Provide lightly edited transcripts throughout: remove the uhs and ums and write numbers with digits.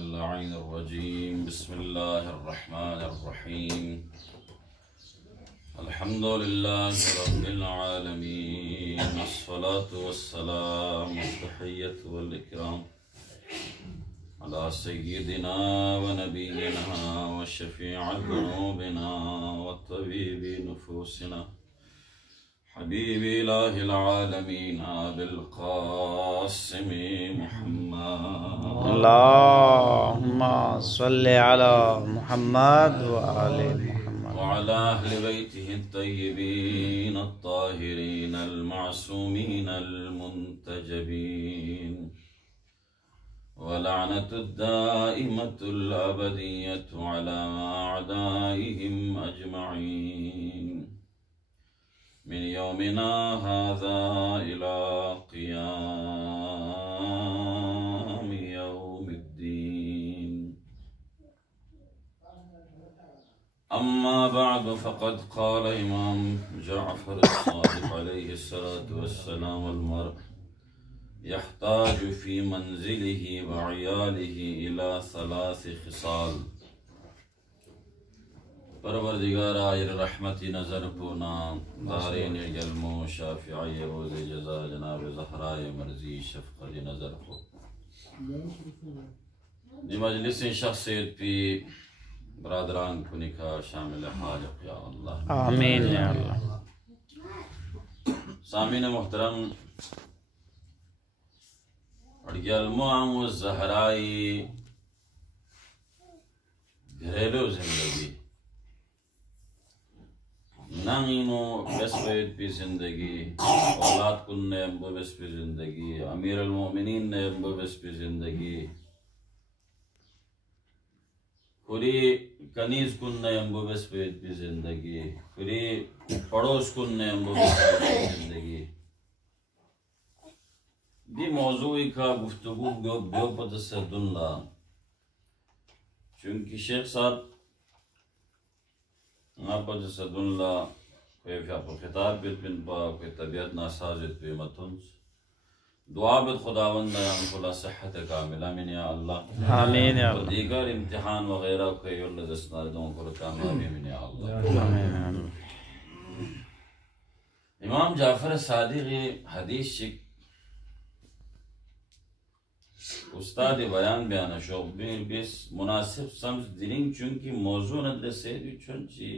मिनल लाइनिर रजीम। बिस्मिल्लाहिर रहमानिर रहीम। अल्हम्दुलिल्लाहि रब्बिल आलमीन। अस्सलातु वस्सलामु तहिय्यतु वल इकराम अला सय्यिदिना व नबिय्यिना व शफीअ ज़ुनूबिना व तबीबि नुफूसिना हबीबी इलाहिल आलमीन अबिल क़ासिम मुहम्मद। अल्लाहुम्मा सल्लि अला मुहम्मद व आले मुहम्मद व अला अहलि बैतिहि अत्तय्यिबीन अत्ताहिरीन अल-मासूमीन अल-मुंतजबीन व लअनतुद दाइमतुल अबदिय्यतु अला अअदाइहिम अजमईन मिन यौमिना हाज़ा इला क़ियाम यौमिद्दीन। अम्मा बअद फ़क़द क़ाल इमाम जअफ़र as-सादिक़ अलैहिस्सलातु वस्सलाम अल-मर्'उ यहताजु फ़ी मंज़िलिही व इयालिही इला सलासि ख़िसाल। परवरदिगारा रहमती नज़र कोना दारेन इल्मो शाफ़िई रोज़ जज़ा जनाब ज़हराए मर्ज़ी शफ़क़त नज़र को मजलिस शख़्सियत पी बरादरान कुनिका शामिल हाल या अल्लाह आमीन या अल्लाह। सामीन मुहतरम अड़गलमो ज़हराई घरेलू ज़िंदगी नांगीनो बेस्पेद पी जिंदगी औलाद कुन्ने अम्बो बेस्पे जिंदगी अमीर अल-मोमिनीन ने अम्बो बेस्पे जिंदगी खुरी कनीज कुन्ने अम्बो बेस्पे पी जिंदगी खुरी पड़ोस कुन्ने अम्बो बेस्पे जिंदगी दी मौजूई का गुफ्तगू ब्यो पद से दुल्ला चूंकि शेख साहब आपको जसदुल्ला कोई खिताब बिन पा कोई तबीयत नासाजिद पे मतुंस दुआ बिद खुदावंद अनकुला सेहत कामिला मिन या अल्लाह आमीन या अल्लाह। दीगर इम्तिहान वगैरह कोई अल्लाह दस्तारदों को कामयाबी मिन या अल्लाह। इमाम जाफर सादिक़ हदीस शिक उस्ताद बयान बयान शौक बिस मुनासिब समझ दिनिंग चूंकि मौजू नदले से चुनची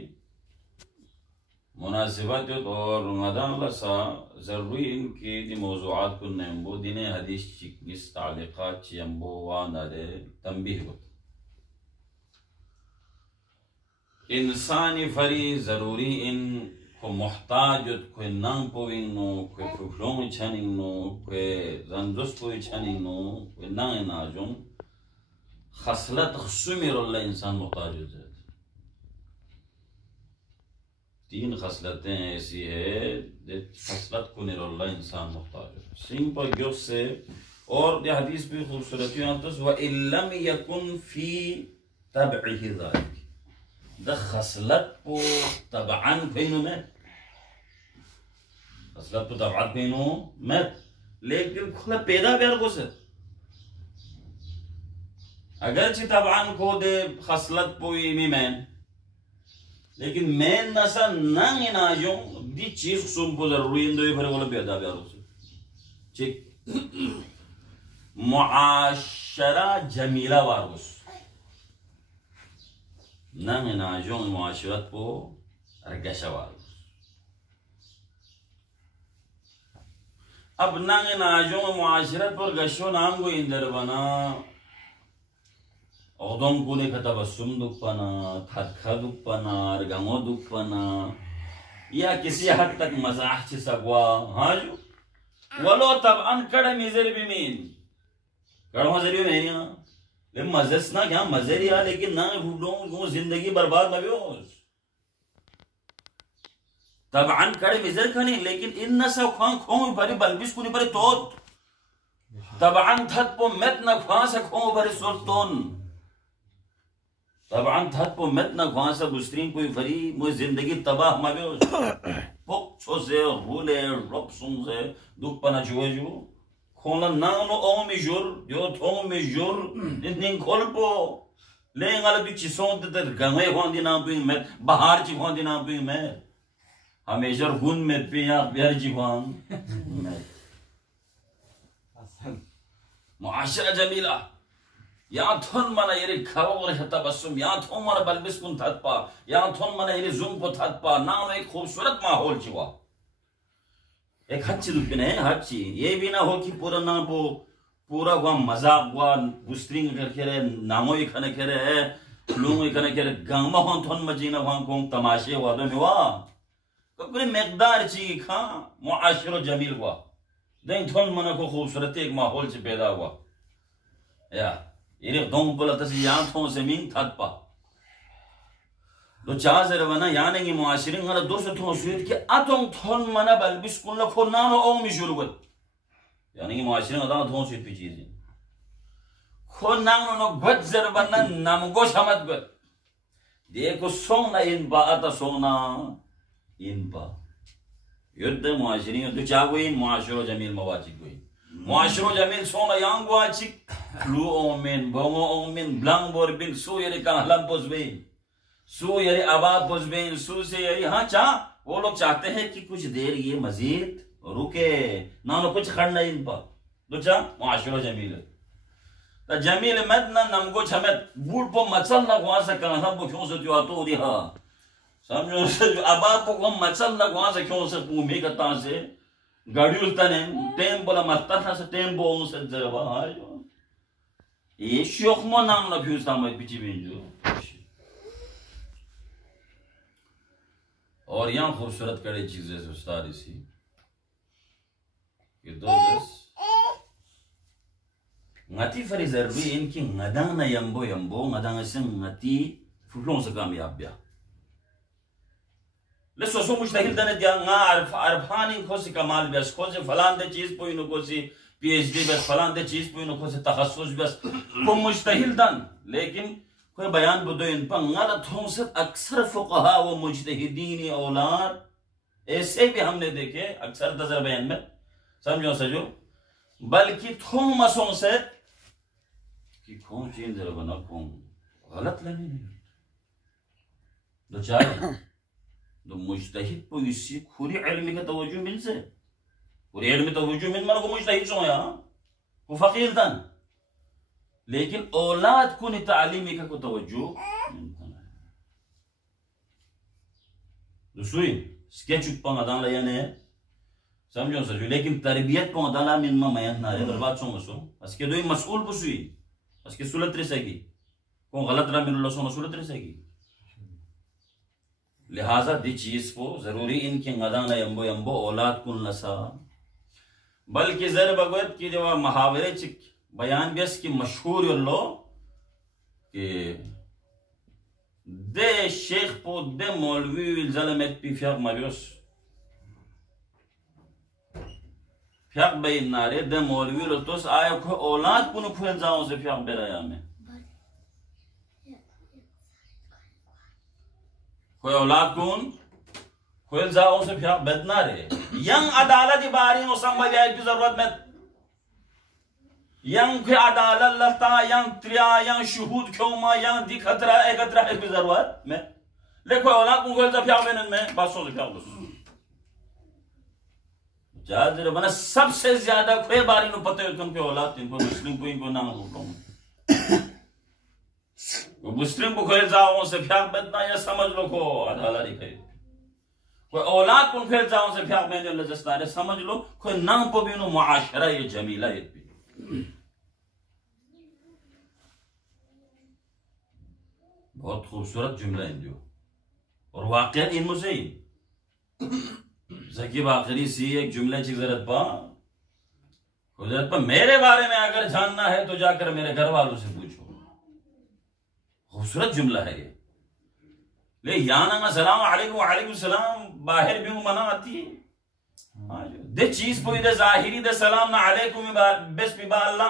मुनासिबत और मदान लसा जरूरी इनकी दी मौजूआत को नंबो दिने हदीस चिकिस तालिकात चियम्बो वानरे तंबीह होत इंसानी फरी जरूरी इन को मोहताज को नंग पोविंगनो को फुफ्लों छनिंगनो को रंजुस को छनिंगनो को नंग नाजुम खसलत खसुमिरुल्लाह इंसान मोहताज हो जाता। तीन खसलतें ऐसी है खसलत को निरुल्लाह इंसान मोहताज हो सिंह पर गिर से और यह हदीस भी खूबसूरतियों तस व इल्लम यकुन फी तबइहि ज़ालिक द खसलत को तबअन फीनु में खसलत तो तबअन फीनु में लेकिन खुला पैदा प्यार को से अगर ची तबअन को दे खसलत पोई में लेकिन मैं नसा नंग नाजों दी चीज सुन को जरूरी इन दो भरे बोले पैदा प्यार को से ठीक मुआशरा जमीला वारुस नंग नाजों मुआशरत को रगशवार अब नंग नाजों मुआशरत पर गशो नाम को इंदर बना औदम को ने तबस्सुम दुपना थदखा दुपना रगमो दुपना या किसी हद तक मजाक ची सगवा हाँ जो वलो तब अन कड़ मिजर भी मीन कड़ मजर भी नहीं ना ले मजस ना क्या मजर या लेकिन ना लोगों को जिंदगी बर्बाद ना भी हो तब अन कड़ मिजर खाने लेकिन इन न सब खां खों भरी बलबिश कुनी भरी तोत तब अन थद पो मत न खां से खों भरी सुल्तान तबान थत पो मत न घासा बुस्त्रीन कोई भरी मुझे जिंदगी तबाह मावे पुक छो से रूले रब सुन से दुख पना जुए जु Kolan nano o mijur, yo thong mijur, ning kolpo. Le ngala du chison de gangai hondi na ping met, bahar chi hondi na ping met. हमेशा गुन में पिया प्यार जीवान मुआशरा जमीला यहाँ थोन मना ये खरों और हत्ता बसुम यहाँ थोन मना बल्बिस कुन थत पा यहाँ थोन मना ये ज़ूम को थत पा नाम एक खूबसूरत माहौल जीवा एक हच्ची दुपने हच्ची ये भी ना हो कि पूरा ना वो पूरा वहाँ मजाक वहाँ बुस्ट्रिंग करके रहे नामों ही खाने के रहे लोगों ही खाने के रहे गांव में थोन मजीना वहाँ कौन तमाशे वादों में वाह कोई मकदार चीज़ खा मुआशरा जमील हुआ दें थोन मना को खूबसूरत एक माहौल से पैदा हुआ या ये दों बोला तसी यहाँ थों से मीन थत पा तो चाह से रवना यहाँ नहीं मुआशरे इंगला दो से थों सुईत कि आतों थोन मना बल्बिस कुल्ला खो नानो ओ मिशुरुगत यानी कि मुआशरे इंगला थों सुईत भी चीज़ें खो नानो नो गत जरबना नामगो शमत गत देखो सोना इन बात सोना इनपा युद्ध मुआशरी युद्ध चाहूँ मुआशरो जमील मवाची कोई मुआशरो जमील सोना यांग वाची फ्लू ओमेन बोंगो ओमेन ब्लांग बोरबिन सु यरी काहलम पोस्बेन सु यरी आबाद पोस्बेन सु से यरी हाँ चाह वो लोग चाहते हैं कि कुछ देर ये मजीद रुके ना नो कुछ खड़ना इनपा तो चाह मुआशरो जमील तो जमील मत ना नमगो छमत बूट पो मचल ना वहाँ से काहलम पो क्यों से जो आतो उड़ी हाँ समझो से अब आपको हम मचल ना वहाँ से क्यों से पूमी करता से गाड़ी उल्टा ने टेम बोला मरता था से टेम बोल से जरबा हाँ जो ये शौक में नाम ना फिर सामने पीछे भी जो और यहाँ खूबसूरत कड़े चीजें से उस्ताद इसी ये दो दस ngati farizer bi inki ngadana yambo ngadana sen ngati फुलों से कामयाब बिया ले सोसो मुश्ताहिल दने दिया ना अरफानी खोसी कमाल बस खोसे फलान दे चीज पोई नो खोसी पीएचडी बस फलान दे चीज पोई नो खोसे तखस्सुस बस को मुश्ताहिल दन लेकिन कोई बयान बदो इन पर गलत हों से अक्सर फुकहा व मुज्तहिदीन औलाद ऐसे भी हमने देखे अक्सर नजर बयान में समझो सजो बल्कि थों मसों से कि कौन चीज जरा बना कौन गलत लगे तो चाहे तो मुज्तहिद को इसी खुरी इल्मी का तवज्जो मिल से खुरी इल्मी तवज्जो मिल मानो को मुज्तहिद सो या को फकीर तन लेकिन औलाद को नि तालीमी का को तवज्जो दुसुई स्केच पंगादान ला याने समझो सजो लेकिन तरबियत पंगादान ला मिन मा मयन ना रे बर्बाद सो मसो असके दोई मसऊल बुसुई असके सुलत रेसेगी को गलत रा मिन लो सो सुलत रेसेगी लिहाजा दी चीज को जरूरी इनके गदाना यम्बो यम्बो औलाद कुल नसा बल्कि जर भगवत की जो मुहावरे चिक बयान बेस की मशहूर लो कि दे शेख पो दे मौलवी जलमत पी फ्याक मारियोस फ्याक बइन नारे दे मौलवी लो तोस आयो को औलाद कुन खुल जाओ से फ्याक बेराया में कोई औलाद कौन कोई जाओ से फिर बदना रे यंग अदालत बारी नो संभव है की जरूरत में यंग के अदालत लता यंग त्रिया यंग शुहूद क्यों मा यंग दिखतरा एकतरा है की जरूरत में देखो औलाद को कोई फिर में बासों से फिर जादर बना सबसे ज्यादा कोई बारी नो पता है तुमके औलाद इनको मुस्लिम को इनको नाम होता वो मुस्लिम को खेल जाओ से फ्याक बदना या समझ लो को अदालत ही करे कोई औलाद को खेल जाओ से फ्याक मैंने लजस्तारे समझ लो कोई नाम को भी नो मुआशरा ये जमीला ये बहुत खूबसूरत जुमला है जो और वाकया इनमें से ही ज़कीब आखिरी सी एक जुमले की जरूरत पा मेरे बारे में अगर जानना है तो जाकर मेरे घर वालों से पूछो खूबसूरत जुमला है ये ले याना सलाम अलैकुम सलाम बाहर भी मना आती है दे चीज को इधर जाहिरी दे सलाम ना अलैकुम बस भी बाल्ला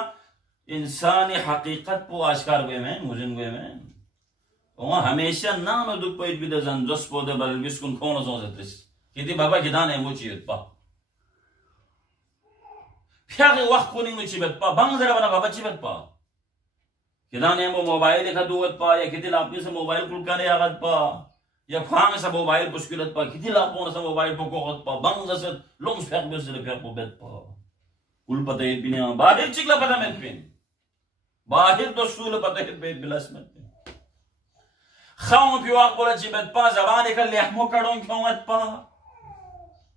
इंसानी हकीकत को आश्कार हुए में मुझन हुए में वो हमेशा ना नो दुख पे भी दे जन जस पो दे बल बिस्कुन कौन सो से त्रिस किती बाबा किदान है वो चीज पा Fiaki wak kuning no chibet pa bang zara bana baba chibet pa. Kita ne mo mobile ka duwat pa ya kiti lapni sa mobile kul kane agad pa. Ya khang sa mobile puskilat pa kiti lapon sa mobile pokokot pa bang sa long fiak bes le fiak po bet pa. Kul patay pinya bahir chikla pata met pin. Bahir do sul patay bet bilas met pin. Khang piwak bola chibet pa zabane ka lehmo kadon khongat pa.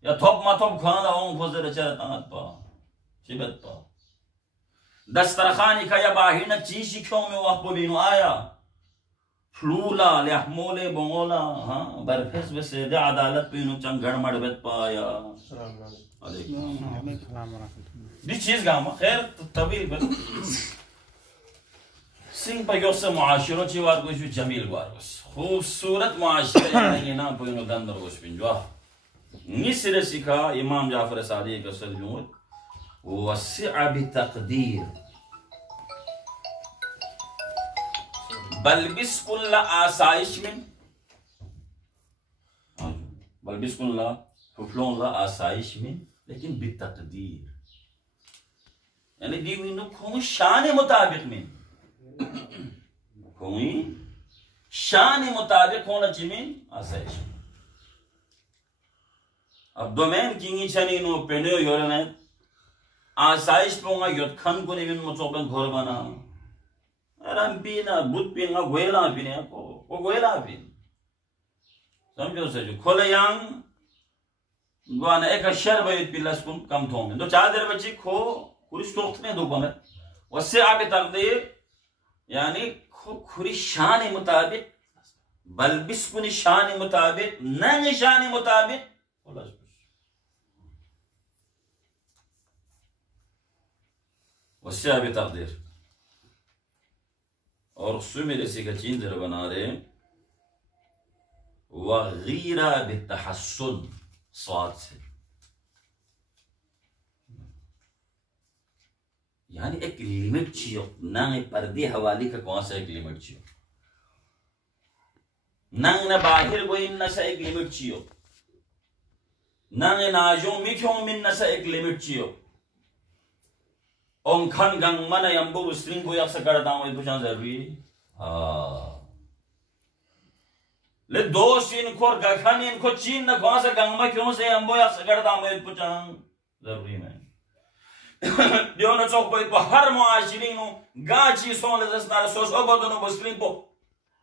Ya top ma top khana ong phozere charat angat pa. Chibet pa. Dastarkhani ka ya bahir na chishi khong me wak bolino aya. Flula lehmole bongola ha barfes bese de adalat pinu chang gar madbet pa ya. This चीज gamma खैर तवील बन सिंह पयोसे मुआशिरो चिवार को जो जमील वार खूबसूरत मुआशिरे नहीं ना पयनो दंदर को पिंजवा निसरे सिखा इमाम जाफर सादिक का सलजूत वसिअ बितकदीर बल्बिस कुल्ला आसाइश में बल्बिस कुल्ला फुफलों ला आसाइश में लेकिन बितकदीर यानी दीवी नु खोई शान मुताबिक में खोई शान मुताबिक होना चाहिए आसाइश अब दोमेन किंगी चनी नो पेने योरने आसाइश पोंगा योत्खन को निविन मुचोबन घर बना अरम पीना बुत पीना गोयला पीने को गोयला पीन समझो से जो खोले यांग गुआना एक शर बैत पिलस कुम कम थोंगे तो चादर बच्ची खो खुरिश तोख्तने दो बंगे वसे आबे तकदीर यानी खुरी शान मुताबिक बल्बिस कुनी शान मुताबिक नंग शान मुताबिक वसे आबे तकदीर और उसमें मेरे से का चीन जरा बना रहे वगीरा बितहस्सुन स्वाद से यानी एक लिमिट चाहिए नंग पर्दे हवाली का कौन सा एक लिमिट चाहिए नंग न बाहिर कोई न सा एक लिमिट चाहिए नंग नाजो मिख्यों मिन न सा एक लिमिट चाहिए ओम खन गंग मन यंबो स्ट्रिंग को यक सकड़ दाम ये पूछना जरूरी ले दो सीन खोर गखन इनको चीन न कौन सा गंग में क्यों से यंबो यक सकड़ दाम ये पूछना जरूरी में दियो न चौक पे तो हर मुआशिरीन गाची सोन लजस्तार सोस ओबदो न मुस्लिम पो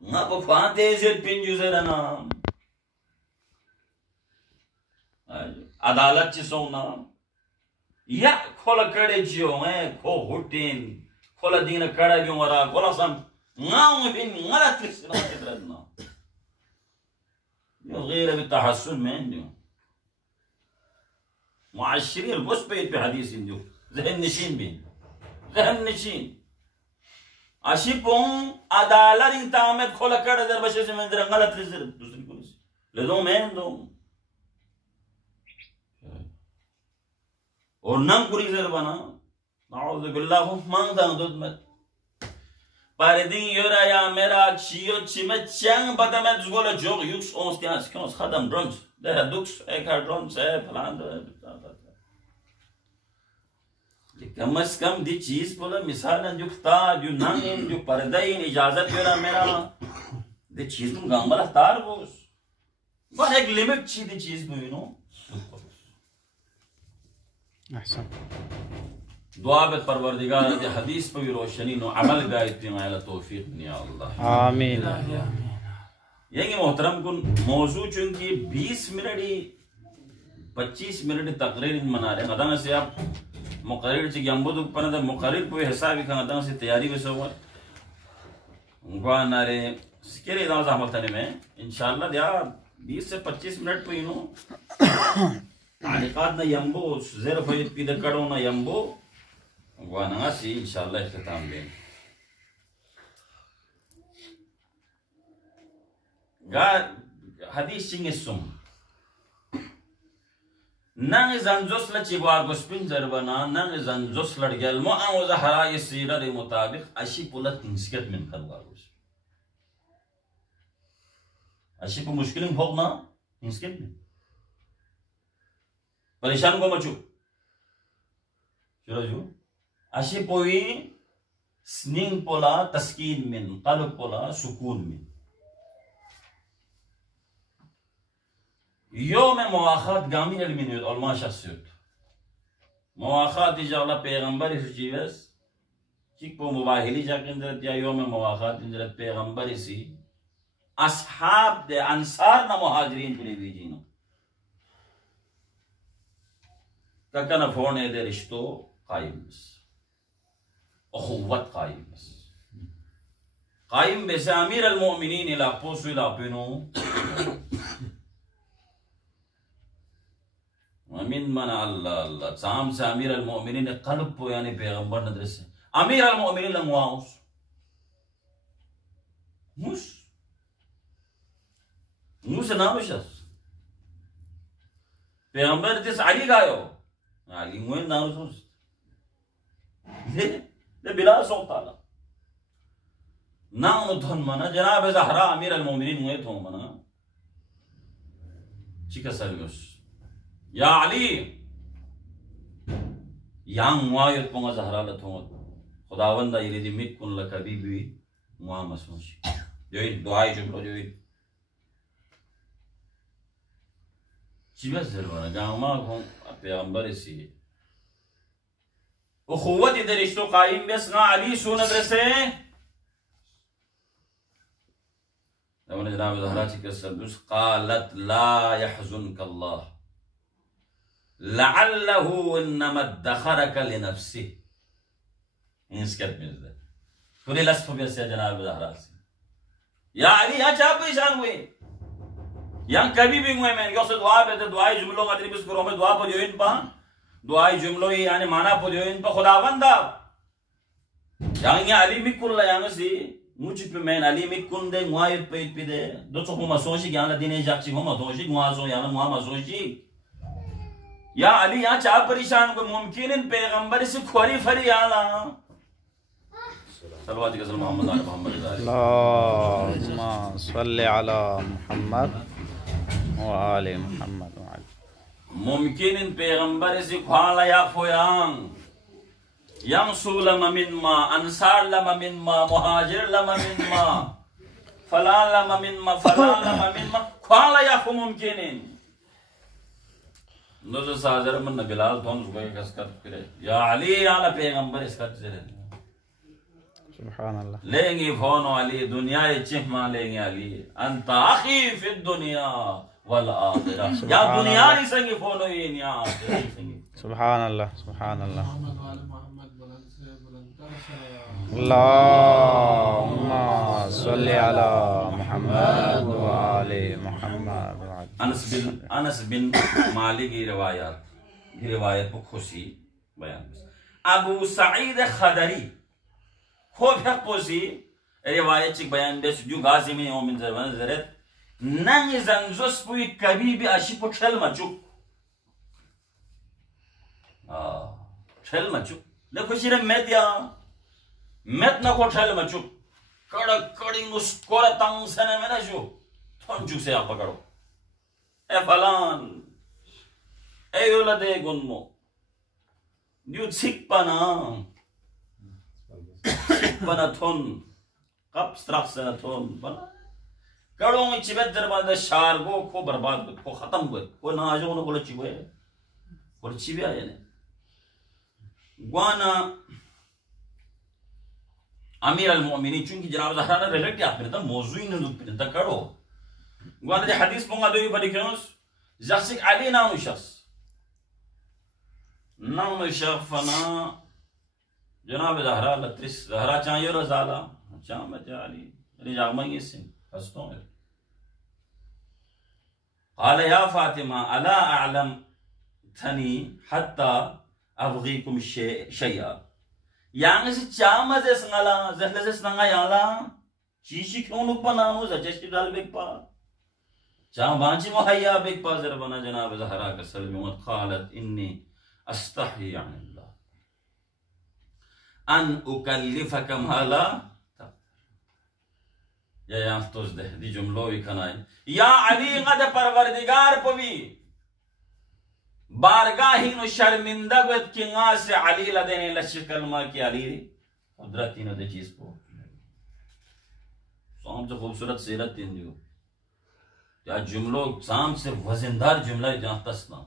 ना पो फांते जेट पिंजू जरा ना अदालत ची सोना या खोला कड़े जियो मैं खो हुटिन खोला दीन कड़ा भी मरा खोला सम नाउ बिन मरा त्रिसना कितरना यो गैर बितहस्सुन में जो मुआशिरीन बस पे हदीस जो ज़हन नशीन bin ज़हन नशीन अशिपों अदालत इंतामें खोला कड़ा दर बशे से मंदिर गलत रिजर दूसरी पुलिस ले दो मैं दो और नंग कुरी जर बना नाउज़ु बिल्लाह मांगता दूध में पर दिन योरा या मेरा चियो चिमे चंग बता मैं जुगोला जोग युक्स ओंस त्यास क्यों खदम ड्रम्स दे दुक्स एक ड्रम्स है फलान कम से कम दी चीज बोला मिसाल जो खता जो नंग जो पर्दा इन इजाजत योरा मेरा दे चीज में गांबला तार बोस बस एक लिमिट ची दी चीज में यू नो दुआ बे परवरदिगार दे हदीस पे रोशनी नो अमल गायत पे माला तौफीक या अल्लाह आमीन यही मोहतरम कुन मौजू चूंकि 20 मिनट 25 मिनट तकरीर मना रहे मदान से आप मुकर्रिर ची गंबुद ऊपर द मुकर्रिर पे हिसाब का मदान से तैयारी में सो उनका नारे सिकरे दाव जहमत में इंशाल्लाह या 20 से 25 मिनट पे यू नो तालिकात ना यंबो ज़ेर फैद पीद करो ना यंबो वाना सी इंशाल्लाह इख्तिताम में गा हदीस सिंह सुम नंग जंजोस लचिगवा गोस्पिन जरबना नंग जंजोस लड़गल मो आव जहरा ये सीरा के मुताबिक अशी पुलत निस्कत में खलवा अशी को मुश्किल भोगना निस्कत में परेशान को मचू Shuraju. Ashi poi sning pola taskin min, qalb pola sukun min. Yom muakhat gami elminiyot olma şahsiyot. Muakhat ijala peygamber sucives. Çik po mubahili jakindret ya yom muakhat indret peygamber isi. Ashab de ansar na muhajirin kule bijino. Kakana phone de rishto qaim bes. Ukhuwat qaim bes. Qaim bes amir al-mu'minin ila posu ila pino. Amin mana Allah sam se amir al-mu'minin qalb po yani peygamber nadrese. Amir al-mu'minin langwaus. Mus namışız. Peygamber des Ali gayo. Ali nguen namus. De bila sultana. Nang thon mana Janab Zahra Amir al-Mu'minin nguen thon mana. Chika salgos. Ya Ali. Yang ngayut ponga Zahra la thon. Khudawanda iridi mit kun la kabibi ngwa masmush. Join duai jumlo join. Cibas zerwana gama kon peygamber isi. Ukhuwat derishto qaim bes na Ali suna drese. Namane Janab Zahra chika sabus qalat la yahzunka Allah. La'allahu innama adkharaka li nafsihi. Inskat bizde. Kuli lasf bes ya Janab Zahra. Ya Ali ya cha perishan hue. Yang कभी भी हुए मैं यों से दुआ पे तो दुआई जुमलों का तरीके से करो मैं दुआ पर जो इन पा दुआई जुमलों ही यानी माना पर जो इन पा खुदावंदा yang nya ali mikul la yang si muci pe men ali mikun de ngwai pe de do to homa soji yang la dine jak chi homa doji ngwa so yang ngwa ma soji ya ali ya cha parishan ko mumkin पैगंबर से खोरी फरी आला सल्लल्लाहु अलैहि वसल्लम मोहम्मद अल्लाहुम्मा सल्ली अला मुहम्मद व आले मुहम्मद mumkin पैगंबर से खोला या फोयांग yang sulama minma ansar lama minma muhajir lama minma falan lama minma khala ya mumkinin nozo sajar man bilal thon sugai kaskat kire ya ali ala peygamber iskat zere subhanallah लेंगे phone वाली दुनिया चिह्मा लेंगे अली अंता आखी फिर दुनिया वल आखिरा या दुनिया नहीं संगे फोन हो ये निया संगे subhanallah Allahumma salli ala Muhammad wa ali Muhammad. Anas bin Malik की रिवायत को खुशी बयान अबू सईद खदरी खूब है पोसी रिवायत चिक बयान बेस जो गाजी में ओमिन जरत नंग जंजोस पुई कभी भी अशी पुछल मचुक छल मचुक देखो शिरे met na kothal machuk kada kadi muskora tang sana mena jo thonjuk se apa karo e falan e yola de gonmo you sikpana thon kap straksana thon bana kado chibet darbar da shar go ko barbad ko khatam go ko na ajo no bolo chibe bolo chibe ayane guana Amir al-Mu'minin çünkü Cenab-ı Zahra'na relate yapmıyor da mevzuyu ne tutmuyor da karo. Bu anda hadis ponga doyu badikiyoruz. Zaksik Ali namı şahs. Namı şahfana Cenab-ı Zahra latris Zahra çağıyor razala. Çağmet Ali. Ricağıma yesin. Haston er. Kale ya Fatima ala a'lam tani hatta abghikum şey'a. Yang si chama zes ngala zehla zes nanga yala chishi kyun upana no zajeshi dal bekpa chama banchi muhayya bekpa zarbana Janab Zahra ka salmi wa qalat inni astahi an Allah an ukallifaka ma la ya yang tos de di jumlo ikanai ya Ali ngada parwardigar pavi बारगाही नो शर्मिंदा गत कि nga से अली ला देने लश्कर मा की अली कुदरत नो दे चीज को साम से खूबसूरत सीरत दिन जो या जुमलो साम से वजनदार जुमला जहां तसना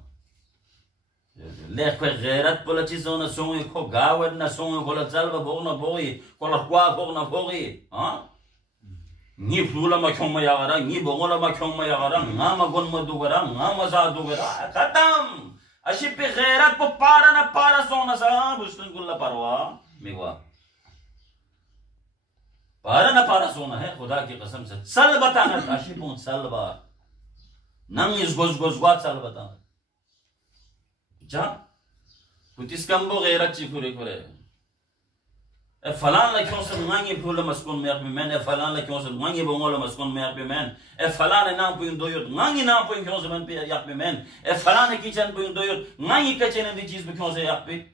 ले कोई गैरत बोला चीज ना सोंगे को गावर ना सोंगे बोला चल बोना बोई कोला क्वा बोना बोई हां ni fula ma khom ya gara ni bogola ma khom ya gara nga ma gon ma du gara nga ma za du gara khatam ashi pe ghairat po para na para sona sa bustan gulla parwa mewa para na para sona hai khuda ki qasam se sal bata na ashi pon sal ba nang is goz goz wat sal bata ja kutis kambo ghairat chi kure kure فلان لا كونسل ماني بقول مسكون مير بمن فلان لا كونسل ماني بقول مسكون مير بمن فلان نام بين دويوت ماني نام بين كونسل من بيا يا بمن فلان كيشن بين دويوت ماني كيشن دي चीज بكونسل يا بي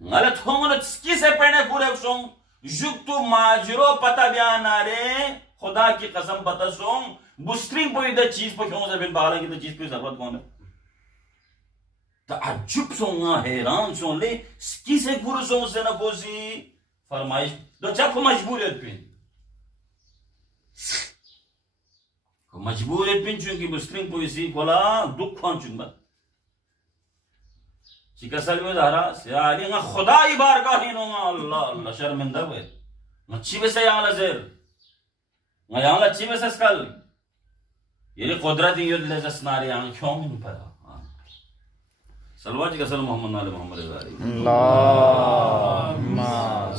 غلط होंगे किसे पढ़ने पूरे सोंग जुग तो माजरो पता बयान आ रे खुदा की कसम बता सोंग बुस्ट्रिंग कोई द चीज बकौंसल बिन बाला की द चीज की जरूरत कौन है ताज्जुब सोंगा हैरान सों ले किसे गुरु सों से ना कोसी फरमाइश तो जब को मजबूरियत पिन चुकी बुस्ट्रिंग पोइसी कोला दुख खान चुंगा चिकसल में धारा से आली ना खुदा ही बारगाह ही नोंगा अल्लाह अल्लाह शर्मिंदा हुए मच्छी में से याला ज़ेर ना याला अच्छी में से स्कल ये कुदरती युद्ध ले जस्नारी आंख क्यों नहीं पड़ा सलवात का सल मोहम्मद नाले मोहम्मद अल्लाहुम्मा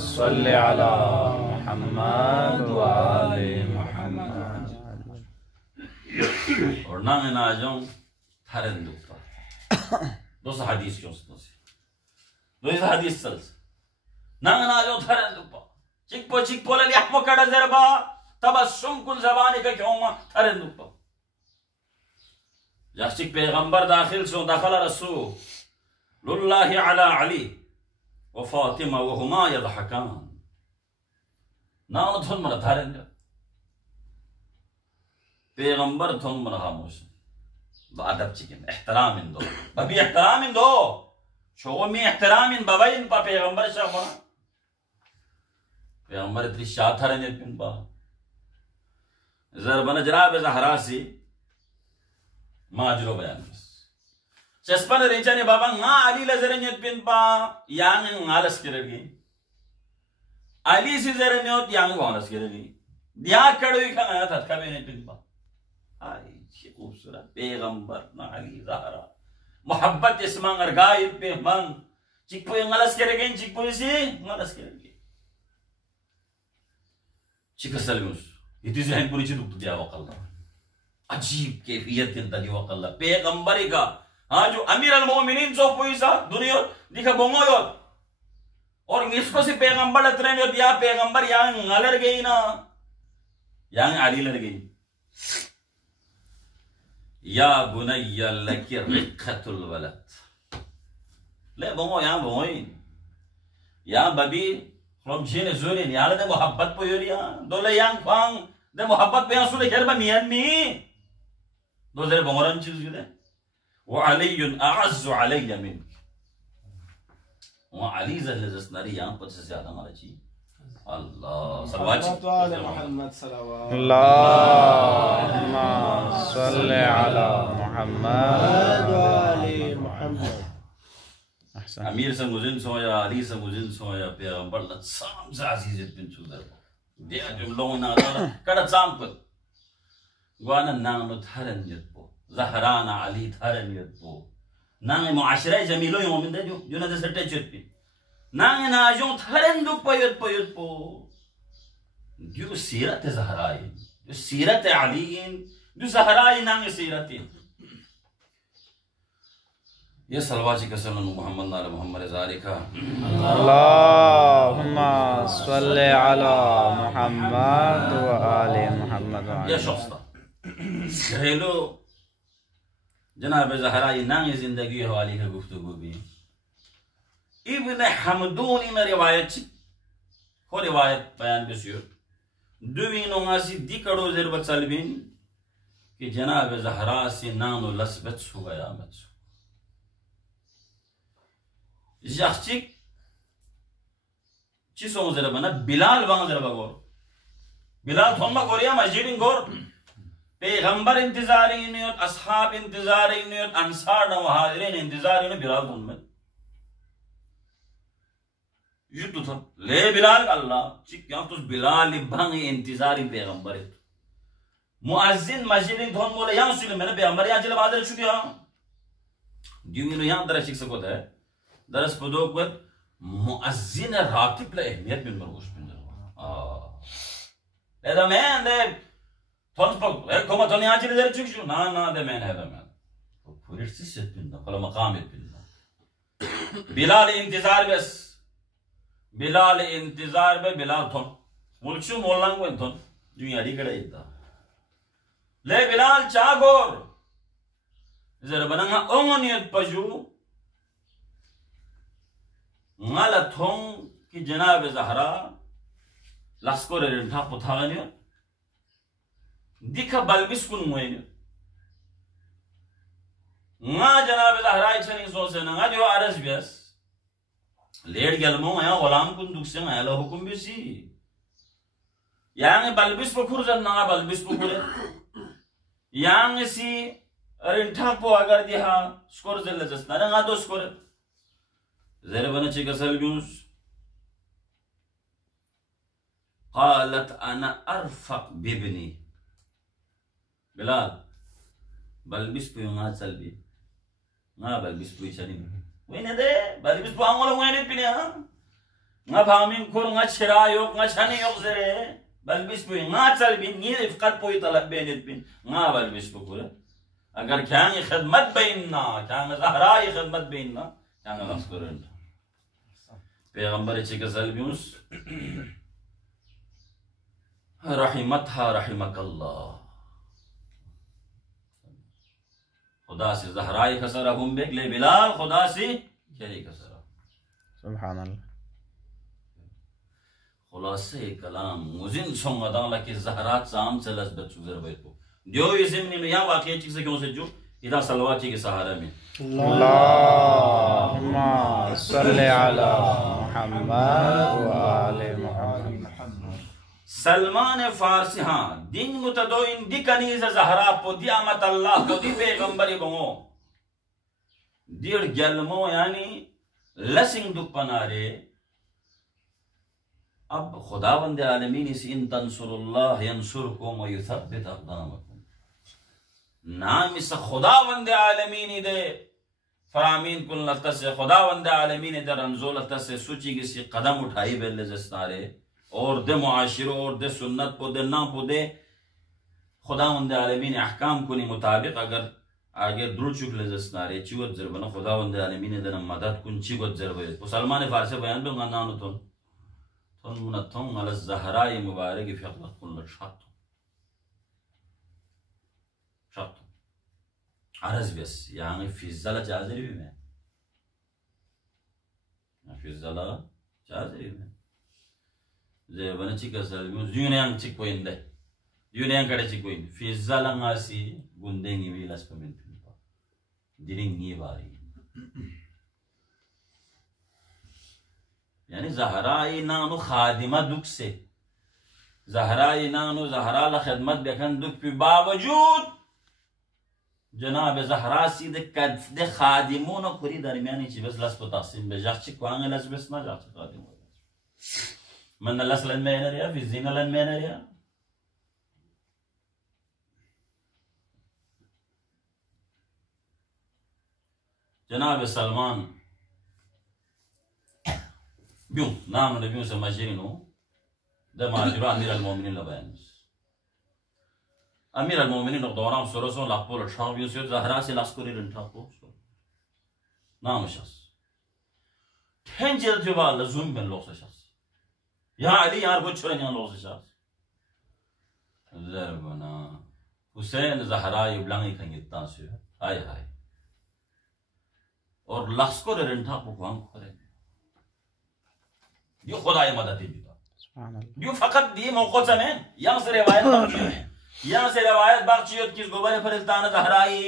सल्ली अला मुहम्मद व आले मुहम्मद और ना मैं ना जाऊं थारे दुखता दो हदीस क्यों से दो हदीस चल ना मैं ना जाऊं थारे दुखता चिक पो ले लिया कड़ा जरबा तबस्सुम कुल ज़बानी का क्यों मा थारे दुखता जास्तिक पैगंबर दाखिल सो दखल रसूल लुल्लाहि अला अली व फातिमा व हुमा यदहकान ना थोन मरा थारेन पैगंबर थोन मरा खामोश अदब चिकन एहतराम इंदो बबी एहतराम इंदो शोमी एहतराम इन बाबा इन पा पैगंबर शामा पैगंबर इतनी शाथारेन पिन बा जरबन जनाब ज़हरासी माजरो बयान चस्पन रेंचाने बाबा nga ali la zaranyot pin pa yang ngalas kiragi ali si zaranyot yang ngalas kiragi dia kadoi khana था कभी नहीं पिन पा आई ये खूबसूरत पैगंबर ना ali zahra मोहब्बत इसमांग अरगाइब पे मन चिकपो ngalas kiragi चिकपो si ngalas kiragi चिकसलमुस इतनी जहन पूरी चीज दुख दिया वकल्ला अजीब कैफियत दिन दी वकल्ला पैगंबर का हाँ जो अमीर अल मोमिनीन जो पैसा दुनिया दिखा बोंगो और इसको से पैगंबर अतरन यो या पैगंबर yang ngalar गई ना yang अली लड़ गई या बुनय्या लकी रिक्खतुल वलद ले बोंगो या बबी from jine zurin ya de mohabbat po yoria dole yang kwang de mohabbat pe asule kerba miyan mi do zere bongoran chiz gide wa aliyun a'azzu alayya mink wa ali zal zasnari yang par se zyada hmara chi Allah salawat ala Muhammad salawat Allahumma salli ala Muhammad wa ali Muhammad अमीर संगुजिन सोया अली संगुजिन सोया पैगंबर लसाम से अजीज बिन चुदर दे जुमलों ना कड़ा जाम पर ग्वाना नांग थारन यत्पो ज़हराना अली थारन यत्पो नांग मुआशरा जमीलो यो मिंदे जो ना दसटे चुत्पी नांग नाजो थारन दुप यत्पो जो सीरत ज़हराई जो सीरत अली जो ज़हराई नांग सीरत ये सलवात का सल्लल्लाहु मोहम्मद नाले मोहम्मद ज़ारिका अल्लाहुम्मा सल्ली अला मुहम्मद व आले मुहम्मद ये शख्स था घरेलू जनाब ज़हरा ये नांग जिंदगी हवाले का गुफ्तगू भी इब्न हमदून इन रिवायत हो रिवायत बयान बिस्यो दुविनो मासी दिकड़ो ज़रबत सलबिन कि जनाब ज़हरा से नानो लस्बत सु गया मत Yaxchik Çiso zara bana Bilal bana zara bagor. Bilal thonma goriya masjidin gor. Peygamber intizar iniyot, ashab intizar iniyot, ansar na muhacirin intizar iniyot Bilal thonma. Yuttu thon. Le Bilal Allah. Çik yan tus Bilal bangi intizari peygamber et. Muazzin masjidin thon bola yan sule mene peygamber yan chile badar chukiya. Dünyunu yan dara çik sakot hai. Daras podok bat मुअज्जिन रातिब ला अहमियत बिन मरगुश बिन Eda men de tonspok koma toni acil der çıkışu na de men eda men. Kurisi setbinda kala makam etbinda. Bilal intizar bes. Bilal intizar be Bilal ton. Mulçu mollang ben ton. Dünya di kada idda. Le Bilal çagor. Zara bananga ongoniyat paju. Ngala thong ki Cenab-ı Zahra laskore rentha pothaganiyo dikha balbis kun moyniyo nga Cenab-ı Zahra içeni sosena nga diyo aras bias led gelmo ya gulam kun duksen ala hukum bisi yani balbis pokhurjan nga balbis pokhure yang si rentha po agar diha skor zellas na nga do skor zere bana çekasal Yunus قالت أنا أرفق بابني بلال بلبس بيوم سلبي ما بلبس بيشاني وين ده بلبس بانغلا وين بينها ما فاهمين كور ما شراء يوك ما شاني يوك زره بلبس بيوم ما سلبي نيل إفقاد boy طلب بينت بين ما بلبس بكورة अगर क्या खिदमत बेनना क्या ज़हरा खिदमत बेनना क्या लस्करन पैगंबर चिकसल यूनुस रहिमतहा रहिमकल्लाह खुदा से ज़हरा खसरा हम बेगले बिलाल खुदा से क्या खसरा सुभान अल्लाह खुलासे कलाम मुजिन सोंगा लके ज़हरा जाम से लज़्बत सुगर बैठो जो इसे में यहाँ वाक़या चीज़ से क्यों से जो इधर सलवाती के सहारा में अल्लाहुम्मा सल्ली अला मुहम्मद व आले मुहम्मद सलमान फारसी हाँ दिन मुतदो इन दिकनीज़ ज़हरा पोदिया मत अल्लाह पोदी पैगंबरी बंगो दिर गलमो यानी लसिंग दुख पनारे अब खुदावंद आलमीन इस इन तंसुरुल्लाह यंसुरकुम व युथब्बित अक़दामकुम नाम इस खुदावंद आलमीन दे फरामीन कुल लता से खुदावंद आलमीन दे रमज़ो लता से सूची किसी कदम उठाई बेले जस्तारे और दे मुआशिरो और दे सुन्नत को दे ना को दे खुदावंद आलमीन अहकाम को नहीं मुताबिक अगर आगे द्रुड़ चुक ले जस्तारे चिवत जरबना खुदावंद आलमीन दे न मदद कुन चिवत जरबे तो सलमान फारसी बयान पे गाना तो मुनत्तों अल ज़हरा मुबारक फ़क़त कुल शत अर्ज़ बस यानी फिज़्ज़ला चाज़री भी में फिज़्ज़ला चाज़री में जे बना चिका सलबियों यूनियन चिकोइंदे यूनियन करे चिकोइंद फिज़्ज़ला ngaसी गुंदेंगी भी लस पमेंट पिंपा दिनेंगी बारी यानी ज़हरा नानु खादिमा दुख से ज़हरा नानु ज़हरा ला खिदमत बेखन दुख पे बावजूद जनाब ज़हरा सीधे कद खादिमों न खुरी दरमियानी ची बस लस पतासिम बेजाची क्वांगे लस बस ना जाची खादिमों मन लस लन में न रिया फिज़ीना लन में न रिया जनाब सलमान बियों नाम ने बियों से मशीनो दमाजिरा अमीर अल-मोमिनीन लबायन अमीर अल-मोमिनीन दौरान सुरसों लाखों लक्षाओं बियों से ज़हरा से लास्कोरी रंटा को नाम शख्स ठेंचे जब लज़ूम बन लोग से शख्स यहाँ अली यार कुछ छोड़े यहाँ लोग से शख्स ज़रबना हुसैन ज़हरा युबलांगी खंगिता से आए हाय और लास्कोरी रंटा को वांग करे यो खुदाई मदद दी यो फकत दी मौक़ो समय यहाँ से रिवायत बाकी है यहाँ से रिवायत बाकी किस गोबरे फरिस्तान ज़हराई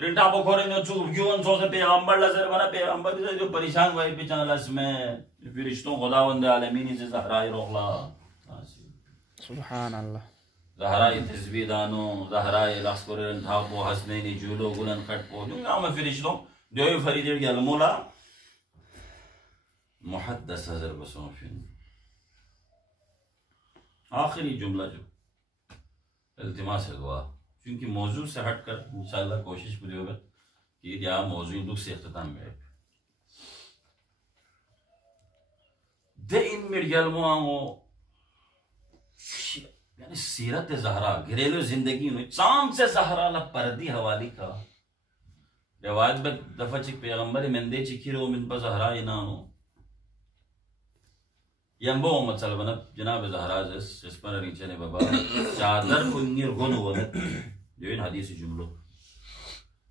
रिंटा बखोरे ने चुप क्यों सो से पैगंबर लजर बना पैगंबर से जो परेशान हुए पिछानलस में फरिश्तों खुदावंद आलमीन से ज़हरा रोगला सुभान अल्लाह ज़हरा तस्बीदानो ज़हरा लस्करन थापो हसनैनी जुलो गुलन खटपो जुंगा में फरिश्तों जो फरीदे गलमोला मुहद्दस हज़र बसोफिन आखिरी जुमला जो इल्तिमास है दुआ क्योंकि मौजू से हटकर इंशाअल्लाह कोशिश पूरी होगा कि या मौजू दुख से इख्तिताम में दे इन मिर्गलमो यानी सीरत ज़हरा घरेलू जिंदगी में चांद से ज़हरा ला परदी हवाली का रिवायत में दफा चिक पैगंबर मंदे चिकिरो मिन पर ज़हरा इनानो यंबो मसल बना जनाब ज़हरा जिस पर नीचे ने बाबा चादर पुंगिर गुन होने जो इन हदीस जुमलो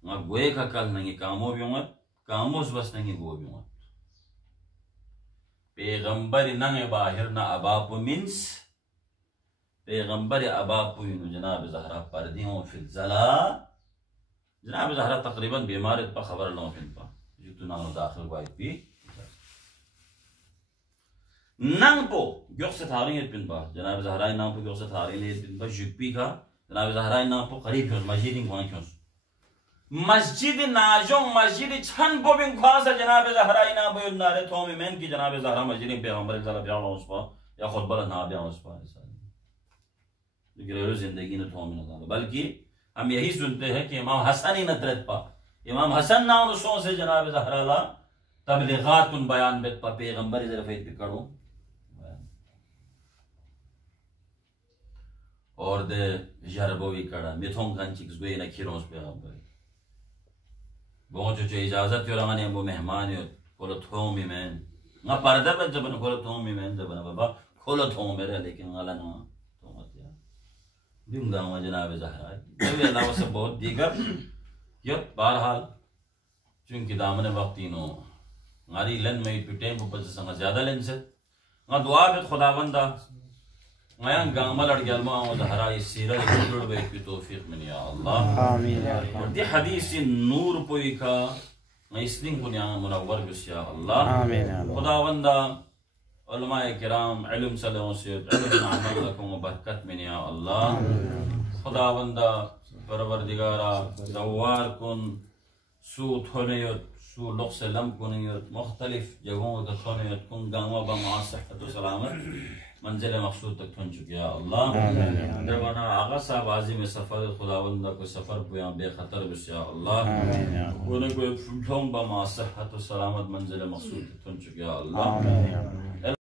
ना गोए का कल नहीं कामो भी होंगे कामो बस नहीं गो भी होंगे पैगंबर नंगे बाहर ना अबापु मिन्स पैगंबर अबापु इन जनाब ज़हरा पर्दियों फिर जला जनाब ज़हरा तकरीबन बीमार पर खबर लो फिर पा जो तू ना दाखिल वाइट भी नंग पो ग्योक से थारी पिन बा जनाब ज़हरा नाम पो ग्योक से थारी पिन बा जुप्पी का जनाब ज़हरा नाम पो करीब क्यों मस्जिद वहाँ क्यों मस्जिद नाजो मस्जिद छन पो बिन ख्वासा जनाब ज़हरा नाम पो नारे थो में मैन की जनाब ज़हरा मस्जिद पैगंबर ज़रा ब्याह उस पर या खुतबा ना ब्याह उस पर ऐसा घरेलू जिंदगी ने थो में ना बल्कि हम यही सुनते हैं कि इमाम हसन ही नतरत पा इमाम हसन नाम उसों से जनाब ज़हरा ला तबलीगात उन बयान बेत पा पैगंबर ज़रा फेत पिकड़ो और दे जरबोवी कड़ा मिथों कंचिक्स गोए न खिरोंस पे हम बहुत जो इजाजत यो रंगाने वो मेहमान यो खोलो थों में मैं ना पर्दा पे जब न खोलो थों में मैं जब न बाबा खोलो थों मेरे लेकिन गाला ना तो मत यार दूंगा मैं जनाब ज़हरा जब अल्लाह से बहुत दीगर यो बहरहाल चूंकि दामन वक्तीनो गारी लन में पिटे ऊपर से संग ज्यादा लन से ना दुआ पे खुदावंदा मैं गामल अड़गलमा और ज़हरा इस सीरत जुड़ वे की तौफीक में या अल्लाह आमीन और दी हदीस नूर पोई का मैं इस दिन को यहाँ मुनव्वर बिस या अल्लाह आमीन खुदावंदा उलमाए किराम इल्म सलों से इल्म अमल रखूँ बरकत में या अल्लाह खुदावंदा परवरदिगारा दवार कुन सूत होने सू लोग से लम कुन मुख्तलिफ जगहों का होने कुन गाँव बमा सेहत सलामत मंजिल मकसूद तक पहुंच चुके हैं अल्लाह दरवाना आगा साहब आजी में सफर खुदावंदा को सफर को यहाँ बेखतर बिस या अल्लाह कोने को फुटों बमा सेहत सलामत मंजिल मकसूद तक पहुंच चुके हैं अल्लाह